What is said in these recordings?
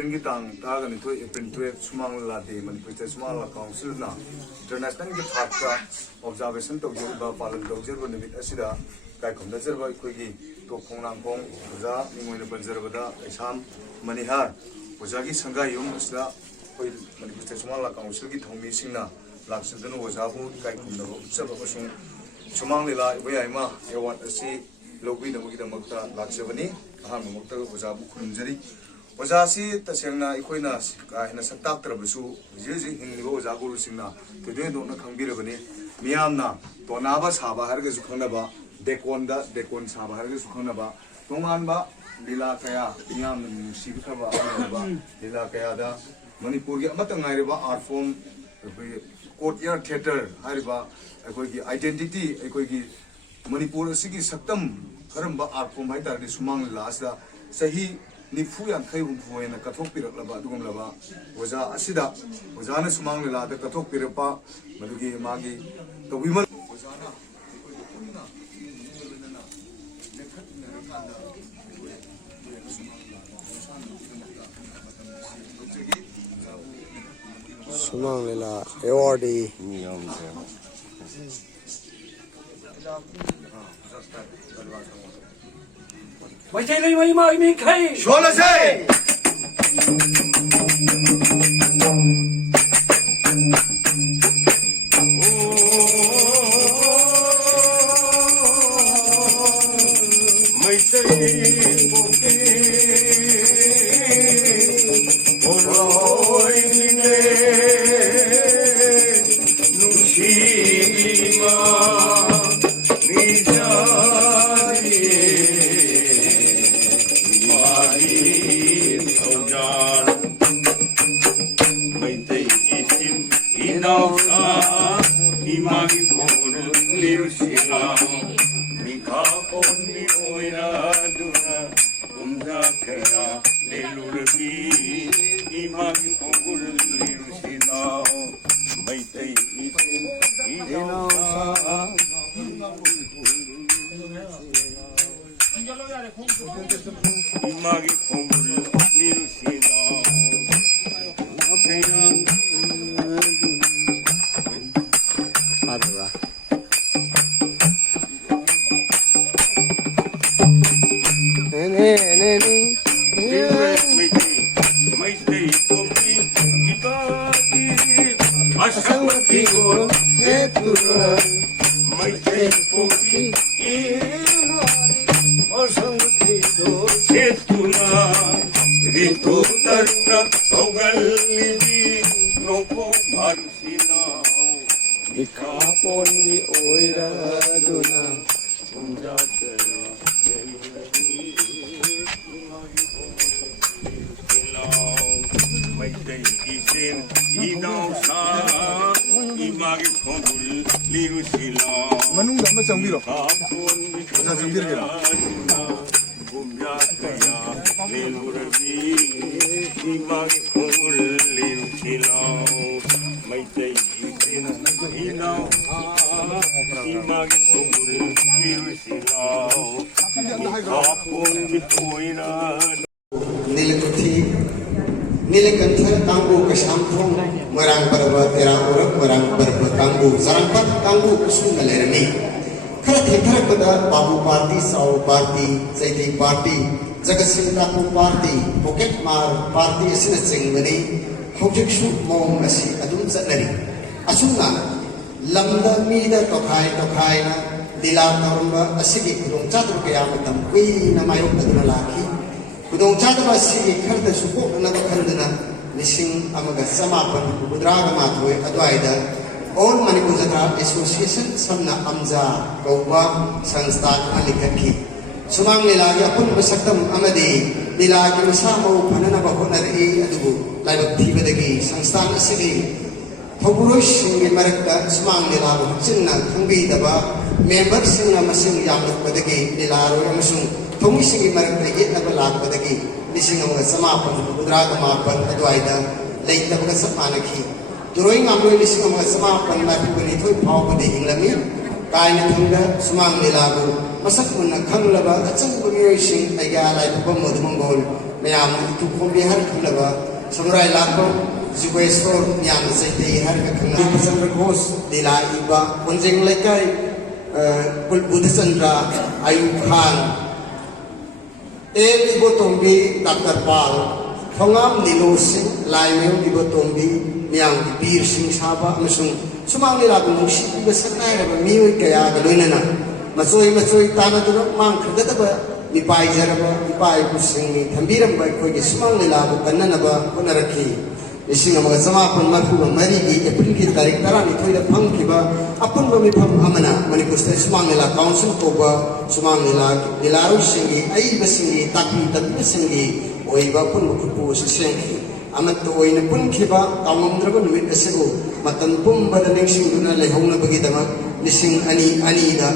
April की तांग तागन तो April 12 Sumang लाते Manipur state Sumang ला council ना इंटरनेशनल की थाक का ऑब्जर्वेशन तो जो पालन तो जरूर निमित असिदा काय खम नजर बाय कोई की तो खोंगनांगोंग ओजा निमोइन बंजरबदा एसाम मनिहार ओजा की संगा युम असला कोई मणिपुर स्टेट सुमांग ला काउंसिल की थोंगी सिंगना लाक्सदन ओजा बु काय खम न उत्सव अमसुंग सुमांग लीला इबयाइमा एवार्ड असि लोबी नमगी दमकता लाक्सबनी अहाम मक्ता ओजा बु खुनजरी ओजा से तसेंगना इखोइना काहिना सक्ताक्तरबसु जिजि हिंगलिबो ओजा गुरुसिंगना तोदे दोना खंबिरबनी मियामना तोनाबा साबा हरगसु खंगनाबा डेकोन साबा हरगसु खंगनाबा तोंगानबा लीला कया मियामना नुसिबखबा अनबा लीला कयादा मणिपुर की अमत ngairiba art form courtyard theatre हरिबा अखोइगी आइडेंटिटी अखोइगी मणिपुर असिगी सक्तम खरंबा आर्ट फॉर्म हाइतारदि सुमांग लासदा सही निफु यांखै हुंफुएना कथोकपिरक्लबा दुगुमलबा ओजा असिदा ओजाना सुमांग लादा कथोकपिरपा मदुगी मागी तविमल ओजाना पुन्ना लोइनना लेखतनरकांदा सुमांग लीला अवार्डीไม่ใช่เลยไม่มีใคร 说了谁 Manung dama changbiro. Oja changbirgera. Nilkanthar Kambu Kashamthong Marang Parva Tera Urak Marang Parva Kambu Sarangpat Kambu Kusum Galerani Kara Thekara Pada Babu Party Sau Party Zaiti Party Jagasin Taku Party Pocket Mar Party Asina Chingmani Hojik Shu Mom Asi Adum Zanari Asuna Lamda Mida Tokai na Dila Tarumba Asigi Kudong Chadru Kayamatam Kui Namayok Aduna Laki Kudong Chadra si Karta Suko na Kandana Nising Amaga Samapan Budraga Matwe Adwaida All Manipur Jatra Association Samna Amza Gauba Sanstan Alikaki Sumang Nilagi Apun Masaktam Amadi Nilagi Masamo Panana Bakonari Adubu Laibak Tibadagi Sanstan Asigi Hoburush in Maraka Sumang Nilago Sinna Kambi Daba Members Sinna Masing Yamak Badagi Nilaro Yamasung Tumisigi Maraka Yet Nabalak Badagi Nising Samapan Budraga Mapan Adwaida Late Nabaga Sapanaki During Amro Nising Samapan Lapipuni Power the Inglami Kaina Tunda Sumang Nilago Masakuna Kanglaba Atsan Bumirising Ayala Pumod Mongol ma'am तू खोबी हर खनबा samurai लाखो Jugeshwar ma'am सैते हर खनबा चंद्र घोष लीला इबा पंजिंग लेकाय बुद्ध चंद्र आयुब खान एक इबोतोंबी doctor पाल थोंगाम नीलो Singh लाइमेव इबोतोंबी ma'am Bir Singh साबा अमसुंग सुमांग लीला बुंगसी बसनाय रब मियोय कया गलोइनना मचोई तानदुना मांग खगदबा निपाई जरबा निपाई कुसिंगनी थंबीरंबा अखोइगे सुमांग लीलाबु कन्ननबा होनरखी लिसिंग अमगा समापन मरफुबा मरीगी April की तारीख 12 फंगखिबा अपुनबा मिफम अमना मणिपुर स्टेट सुमांग लीला काउंसिल कोबा सुमांग लीला लीलारुसिंगी अइबसिंगी ताकि तत्बसिंगी ओइबा पुनबा खुपु सिसेंखि अमत ओइना पुनखिबा कामंद्रबा नुमित असेबु मतन पुंबदा निंगसिंगुना लेहौनबगिदमा लिसिंग अनि दा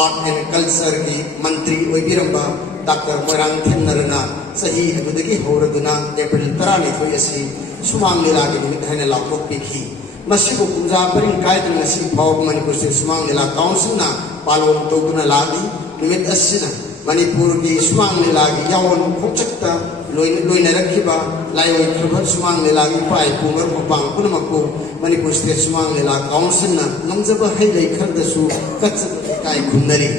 आर्ट एंड कल्चर की मंत्री ओइबिरंबा डॉक्टर मोरांग थेनरना सही अदुदगी होरदुना अप्रैल 12 असि सुमांग लीला की निमित हैने लाथोकपिखि मसिबु कुंजा परिंग कायदन नसी फाव मणिपुर से सुमांग लीला काउंसिल ना पालोन तोगुना लागी निमित असिना मणिपुर की सुमांग लीला की यावन खोचकता लोइना रखिबा लायोय खबर सुमांग लीला की पाई पुमर मपांग पुनमको मणिपुर स्टेट सुमांग लीला काउंसिल ना नमजबा है लेखरदसु कच्च काय खुन्नरी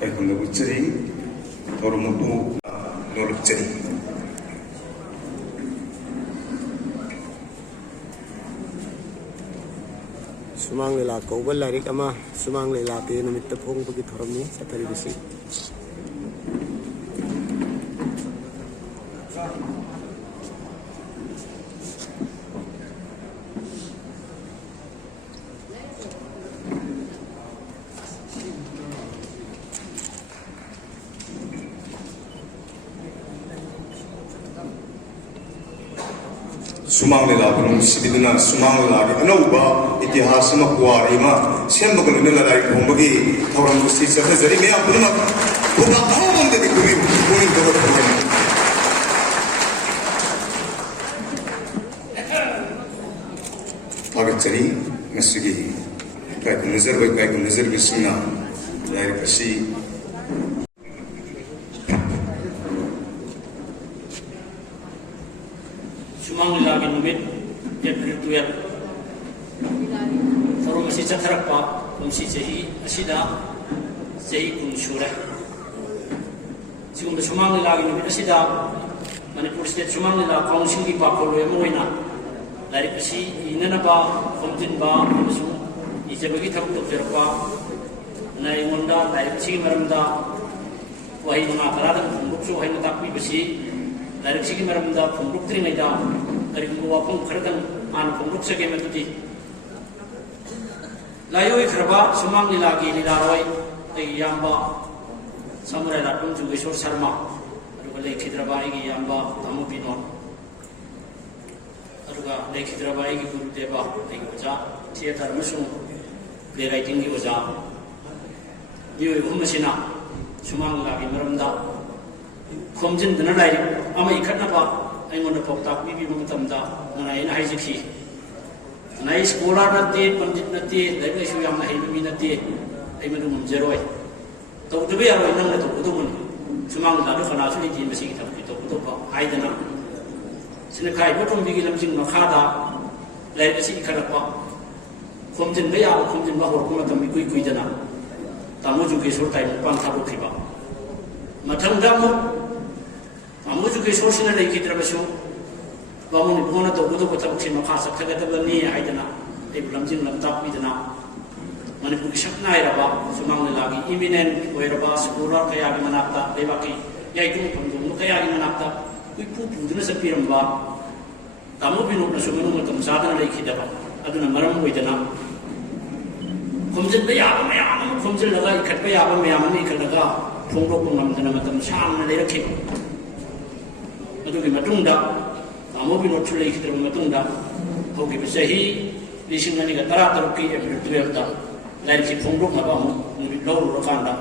ꯑꯩꯈꯣꯏꯅ ꯎꯠꯆꯔꯤ ꯊꯧꯔꯝ ꯑꯗꯨ ꯅꯣꯛꯆꯔꯤ सुमांग लीला कौबा लारिक अमा सुमांग लीला के निमित्त फोंगबगी थोरमनी सतरिबसी सुमांग लीला बुनुंग सिबिदुना सुमांग लीला की अनौबा इतिहास मा पुवारी मा सेमबग लोइना लाइक होंबगी थौरम गुस्ती सफजरी मे अपुना बुगा अहोबम दे कुमी कुमी दबत होने अगचरी मसगी काय नजर बिसिना लाइक असी सुमांग लीला की नुमित अप्रैल 12 थोरम असी चथरपा कुमसी चही कुन सुरे सिगुम सुमांग लीला की नुमित असिदा मणिपुर स्टेट सुमांग लीला काउंसिल की पाखोलोय मोइना लाइक असी इननबा खोमजिनबा अमसुं इजेबगी थबक तोजरपा नाइंगोंदा लाइक सी मरमदा वही मा खरादन फुंबुकसु हैना ताकपीबसी लाइक सी मरमदा फुंबुक्त्रिङैदा करिगुम वाफम खरदन आन फुंबुकसगे मदुदि लायोय खरबा सुमांग लीला की लीलारोय याम्बा समुराय लाटुम जुगेश्वर शर्मा अरुगा लेखिद्रबा आइगी याम्बा तामु बिनोद अरुगा लेखिद्रबा आइगी गुरुदेवा आइगी ओजा थिएटर मसुं प्ले राइटिंग की ओजा मियोय हुमसिना सुमांग लीला की मरमदा खोमजिनदना लाइक अमा इखटनबा अइंगोंदा पौताक पिबीबा मतमदा मनायना हाइजखि नाइ स्कॉलर नते पंडित नते लाइक लाइसु यामना हेबी नते अइ मदु मुमजेरोय तौदबे यारोय नंग तौदुमुन सुमांग लीला खनासु लिति मसिगी थबकी तौदबा हाइदना सिने खाइ बटुम बिगी लमजिंग मखादा लाइक असि इखरपा खोमजिन बया खोमजिन बा होरको मतम कुइ कुइदना तामो जुगेश्वर टाइम पांग थाबोखिबा मथंगदा मु तामो जुगेश्वर सिना लेखिद्रबसु बामुनि बोना तौदो थबकी मखा सखगदबनी हाइदना ए लमजिंग लमतापीदना मणिपुर की सकनाइरबा सुमांग लीला की इमिनेंट ओइरबा स्कॉलर कया की मनाक्ता लेबाकी याइतुम फंदुम कया की मनाक्ता कुइ पुदुना सपिरंबा तामो बिनोदना सुमनु मतम साधना लेखिदबा अदुना मरम ओइदना खोमजिनबा याबा मयाम अमा खोमजिनलगा इखटबा याबा मयाम अमा इखटलगा फोंदोकपा ngamdana matam saangna leirakhiba adugi matungda amobi lot leikhidraba matungda hogiba chahi 2013 ki April 12 da lairiki phongdoknaba amu numit lawrurakanda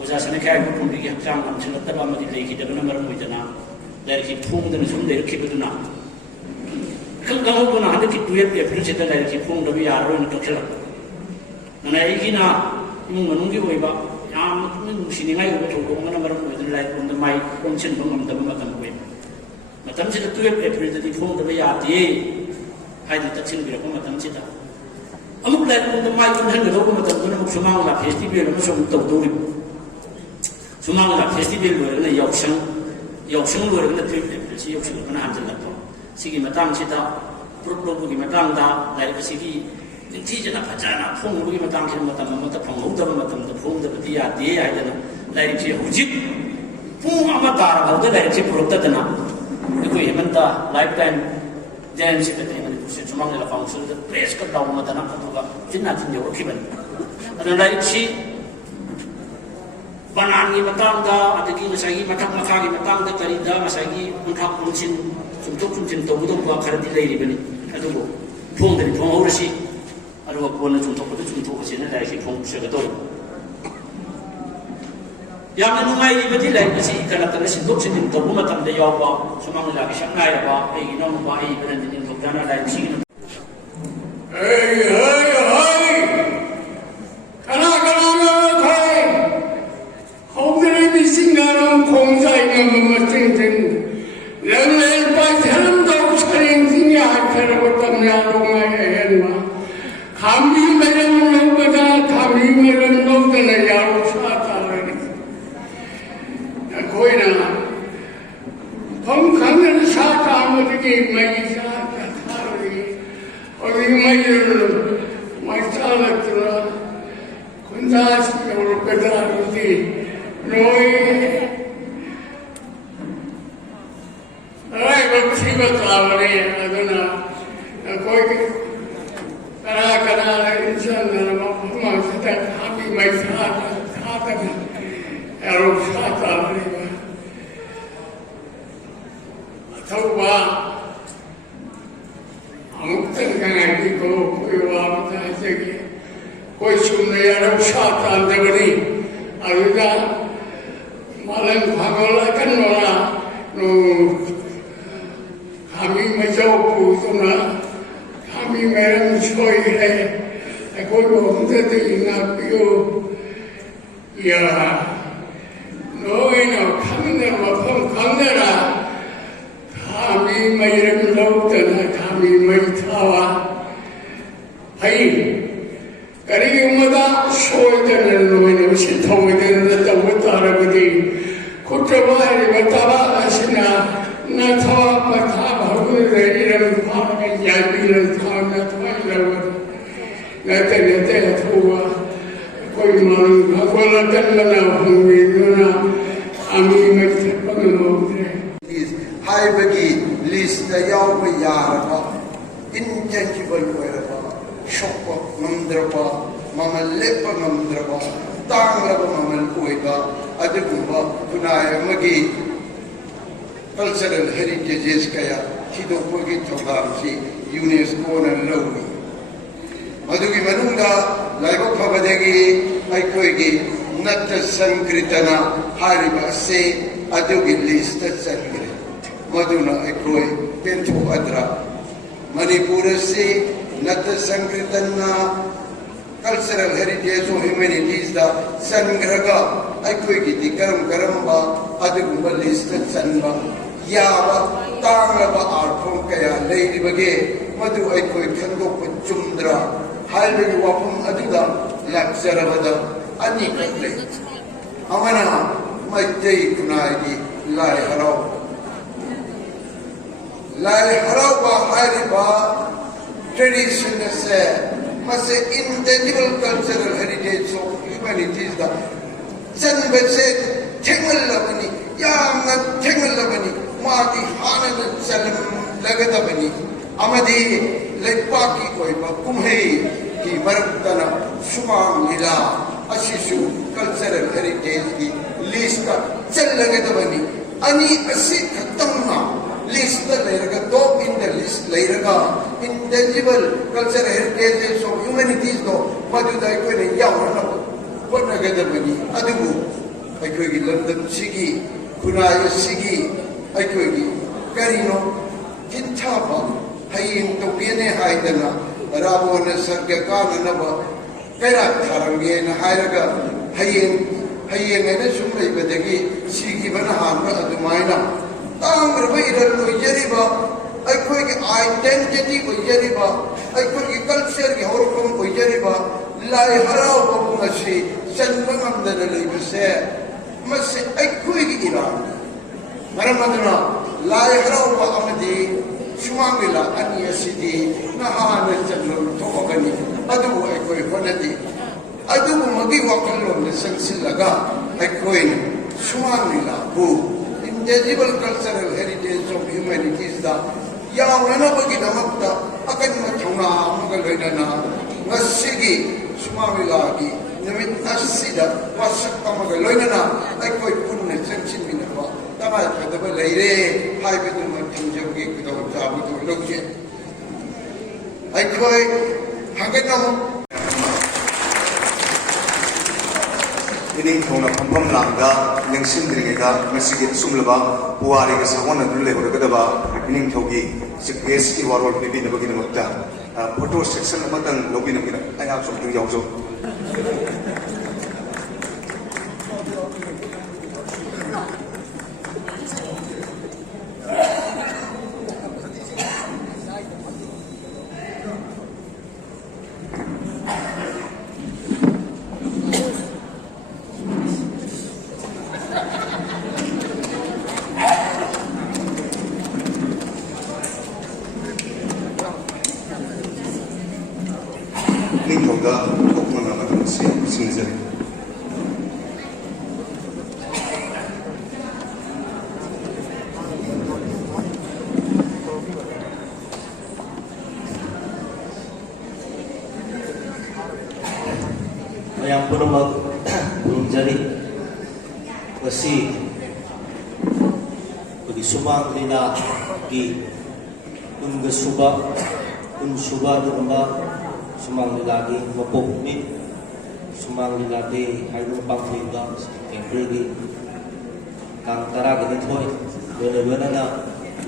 oja sana kaya phongdi ki hakchang amsilattaba amadi leikhidabana maram oidana lairiki phongdana sum leirakibaduna kangahobuna handaki 12 April sida lairiki phongdabi yaroina kakhalak nana igina imung manunggi oiba yam nusingai oba thogongana maram oidana lairikunda mai kongchinba ngamdaba matam oiba matam sida 12 April da di phongdaba yade haidi taksin birakon matam sida amuk lairikunda mai kongchinba matam duna muk sumangla festival amasung tawdori sumangla festival loiragana yausang loiragana 12 April si yausang kana hanjalakto sigi matang sida proklobugi matang da lairika sigi Tijana Pajana, Fung, Matam, Matamata, Pongota, Matam, the Fung, the Dia, the Idana, Laiti, Hujip, Fung Amatara, of the Laiti Protana, the Kuimanta, lifetime dance at the end of the Sumanga Council, the place cut down Matana, did not in your given. And the Laiti Banani Matanga, the King Masagi, Matamaki, Matanga, Karida, Masagi, Unkap Munchin, some Tokunchin, Tobudo, Karadi Lady, and the Fung, the Pongosi. Aduh, bukan contoh sini dari si Fung sebetul. Yang menungai di beti lain masih kalau terus hidup sini terus macam dia apa, semua lagi sangai apa, ini nama apa, ini benar ini untuk dana lain sini. Hey, kana, kau ni bising dalam kongzai nama macam lain pasal dok sering sini ada betul nyarungai enma. Kami merenung pada kami merenung dengan yang sahaja ini. Kau ini, kami sahaja mesti mai sahaja hari. Orang mai masalah tu, kundas yang berkata itu, noi, ay berarti betul ni, aduna, kau Kadang-kadang insan dalam rumah sedang kami masyarakat Eropa Selatan mereka atau bah amuk tengah ini kau wah macam ni kau cuma Eropa Selatan debani aluda malam pagolakan malah nu kami menjauh pun kami merang soy hai, aku orang tu ingat yo, ya, no, kami nerapam kami merang laut dan kami mertawa, hai, kari umada soy dan no, mesti tahu dan tahu tara budi, kuterai bertawa asna, natawa bertawa baru iram pakai jadi Nete tua, koi malu, aku lakukan lana hungguna, kami mesti pengemudi. Hai bagi list yang berjaya, intangible berapa, shock menderapa, mama lepa menderapa, tangga mama kuiga, ada gua punaya magi cultural heritages kaya hidup bagi program si UNESCO dan lawi. Madugi manungga laibok pabadegi aikoigi natta sankritana hariba se adugi list sankrit maduna aikoi pentu adra manipura se natta sankritana cultural heritage of humanities da sangraga aikoigi di karam ba adugi list sanba yaba tangaba arthong kaya leidi bage madu aikoi khandok chumdra Halbagi wapun aduda lakzarabada ani katle. Amana majai kunai lai harau. Lai harau ba hari ba tradition se mase intangible cultural heritage of humanities da. San bese tengal labani ya na tengal labani maati hana salam lagada bani. Amadi leipaki koi ba kumhei ki martana Sumang Lila Ashisu Cultural Heritage List Chelagedabani Ani Asi Katama list lairaga top in the list lairaga intangible cultural heritage of humanities do maduda aikoi yauna honagadabani adubu aikoi gi London sigi kunai sigi aikoi gi karino kinthaba hayim to piene haidana rabona sarga kana naba kaira tharange na hairaga hayeng ene sumlai badagi sigi bana hanba adumaina Tangraba iral loyariba, aikoi ki identity loyariba, aikoi ki culture ki horukum loyariba, lai harau babungasi, sanbangam na nalibase, mas aikoi ki iran. Maramaduna, lai harau ba amadi, sumangila aniya sidi, nahana janul tokagani, adubu aikoi konadi, adubu magi wakalom na sansilaga, aikoi sumangila bu. Intangible cultural heritage of humanities da yauna bagi namakta akan matuna magaloina ngasigi sumawilagi namit asida wasakta magaloina na ay koy punna sanction minaba tama kadaba leire hay betu matinjogi kudaw sabu to lokje ay koy hangin na ini thona phampam langda lengsim dringega mesigi sumlaba puari ga sawana dulle horgadaba ini thogi sikes ki warwal bibi nabagi namta photo section amatan lobi namina ai ap som yawjo Ningkoga kokmana matang sinjari. Yang penuh menjadi besi bagi Sumang Lila di Unsuba Durma Sumang Lila di Mapokmi Sumang Lila di Haidul Panglinda Kembrigi Kang Tara Githoy Benar-benar na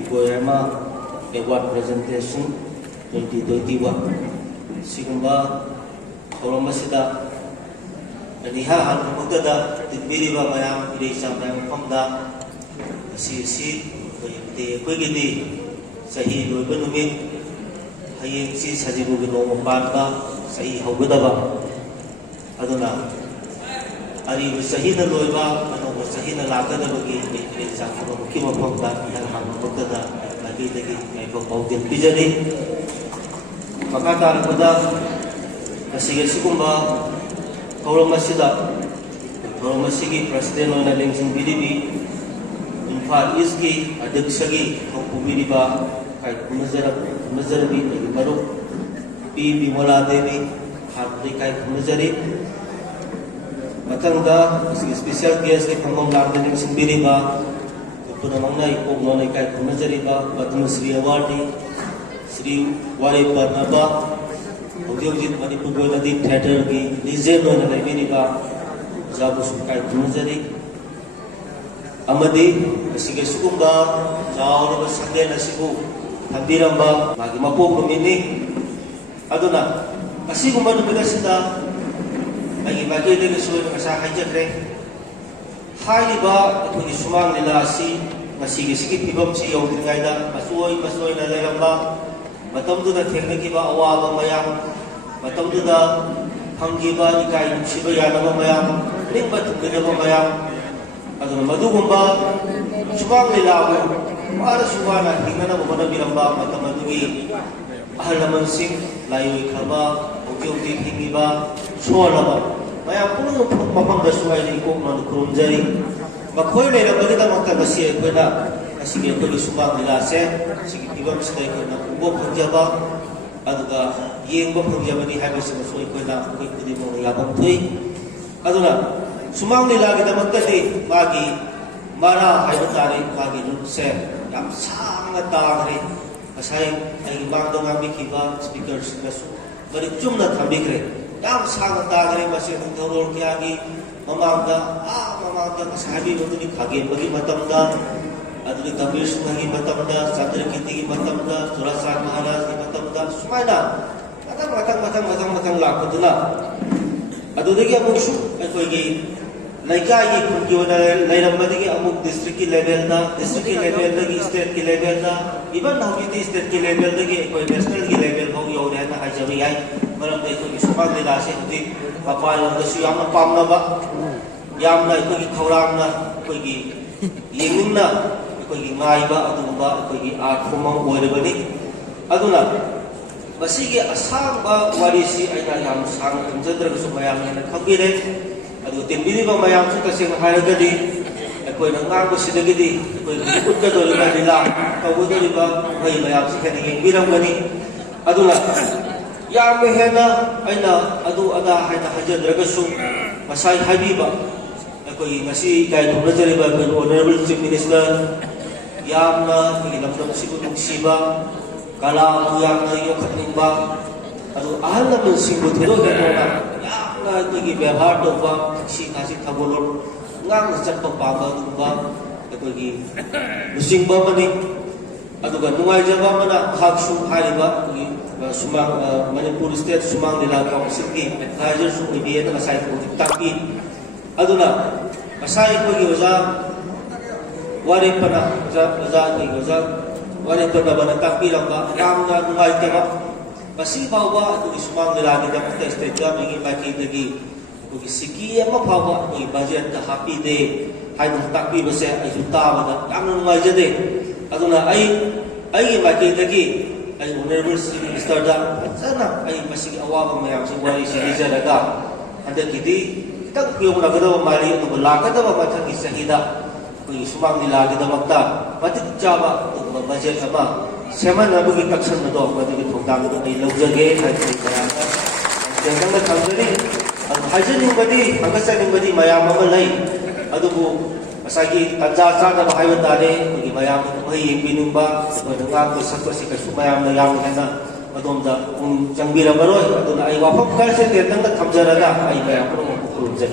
Igoyama Award Presentation 2021 Sigumba Kalau masih ada Nihahan kumugtada tigbiri ba mayang ilay mayang pamda si kwigidi sa hiloy banumit hayeng si sajibu ginong panda sa ihawgada ba aduna ari sa hinaloy ba ano sa hinalagada bagi ilay samang kimapamda ihalhang kumugtada nagitagi may pagpawdin pijari makatara ko da kasi kumba Kalau masih Presiden orang langsung BDB, Infal Isgi ada kesagi kau pemilih ba kait mazarabi lagi baru PB Mola Dewi hari kait mazari, macam dah spesial guest ke pemong lang langsung BDB ba, itu namanya ikut nonai kait mazari ba, Padma Shri Awardee, Shri Wali Barnaba. Udyogit Manipur Nadi Theatre की legend होने लगी मेरी बात जब उसका जुर्मजरी अमदी किसी के सुकुंबा जाओ न बस संगे नसीबु थंबीरंबा मागी मपोक मिनी अदुना असी कुंबा नुबिला सिदा मागी लेके सोए में कसा हाइजक रे हाई बा इतनी सुमांग लीलासी मसी किसी की पिबम सी योगिन गाइदा मसोई न लेरंबा Matamduda teknikiba awaga mayam matamduda hangiba ikai nusiba yanaba mayam ringba tukidaba mayam aduna madugumba Sumang Lila para subana hingana bumana biramba matamadugi ahalaman sing layoy khaba ugyogdi hingiba suwanaba mayam puno mapangda suway ni kong nanukurunjari makhoy na ilabagita magkagasi ay kwena sige ko Sumang Lila se sige ibang sila ko na ubo punjaba aduga yengba phangjabani haibasimasu aikoina akoi khudimokna yabam thui aduna sumang lila gi damakti magi mara haiba tare magi rulse yam sangna tagre asai ai mangda ngambi khiba speakers nasu bari chumna thambikre yam sangna tagre mase thorol kyagi mamangda sahabi boduni khage bagi matamda aduni kabir sungi matamda chandrakiti gi matamda surasat maharaj gi matamda sumaina matang lakuduna adudagi amusu aikoigi laikai gi kunjona lairambadagi amuk district level dagi state ki level da even now the state ki level dagi akoi national ki level ho yore na hajabi ai maram dei ko sumang de la se di kapal da su yamna pamna ba yamna akoi khawrang na akoi yengna akoi ngai ba adumba akoi art form oirebani aduna masigi asamba warisi aina yam sang kunjadra su mayam na khagire adu timbiri ba mayam su tasing haragadi akoi nang sidagidi akoi kutta dol ba dila kawudori ba mai mayam si khani biram gani aduna yam hena aina adu ada haina hajadra su masai habiba akoi ngasi kai thumnajari ba akoi honorable chief minister yamna ilamdam sibu siba kala yamna yokhatningba adu ahal naman sibu thuro henona yamna tigi ବ୍ୟବହାର doba si kasi thabolor ngang chappa paba duba akoi musingba mani aduga nungai jaba mana khaksu hariba sumang manipur state sumang lila council ki advisor su ibe na sai ko takki aduna asai ko gi oza wari pana oza ni oza wari pana bana takki ramba yamna nungai tama basi bawa tu sumang lila ki dapat state ga mengi baki dagi ko gi siki ama bawa ko budget ta happy day hai nu takki base ai ta bada yamna nungai jade aduna ai baki dagi ai honorable minister da sana ai masig awaba mayam si wari si jaraga anda kiti kitang kuyo na gadaw mali ito lakad ba matang isahida kung sumang nila gida magda matit jaba ito budget ama seman na bugi taksan na do pwede thongdang ito ay lawjage ay kaya jangdang na thangdari at hajan yung badi hanggasan yung badi mayam mamalay adubo masagi tanja sana ba hayo dare kugi mayam ko hay binumba ko nang ko sakto si kasu mayam na yam na adumda jangbira baroy aduna ay wapam kal se tendang na thamjaraga ay mayam ko mo kukulje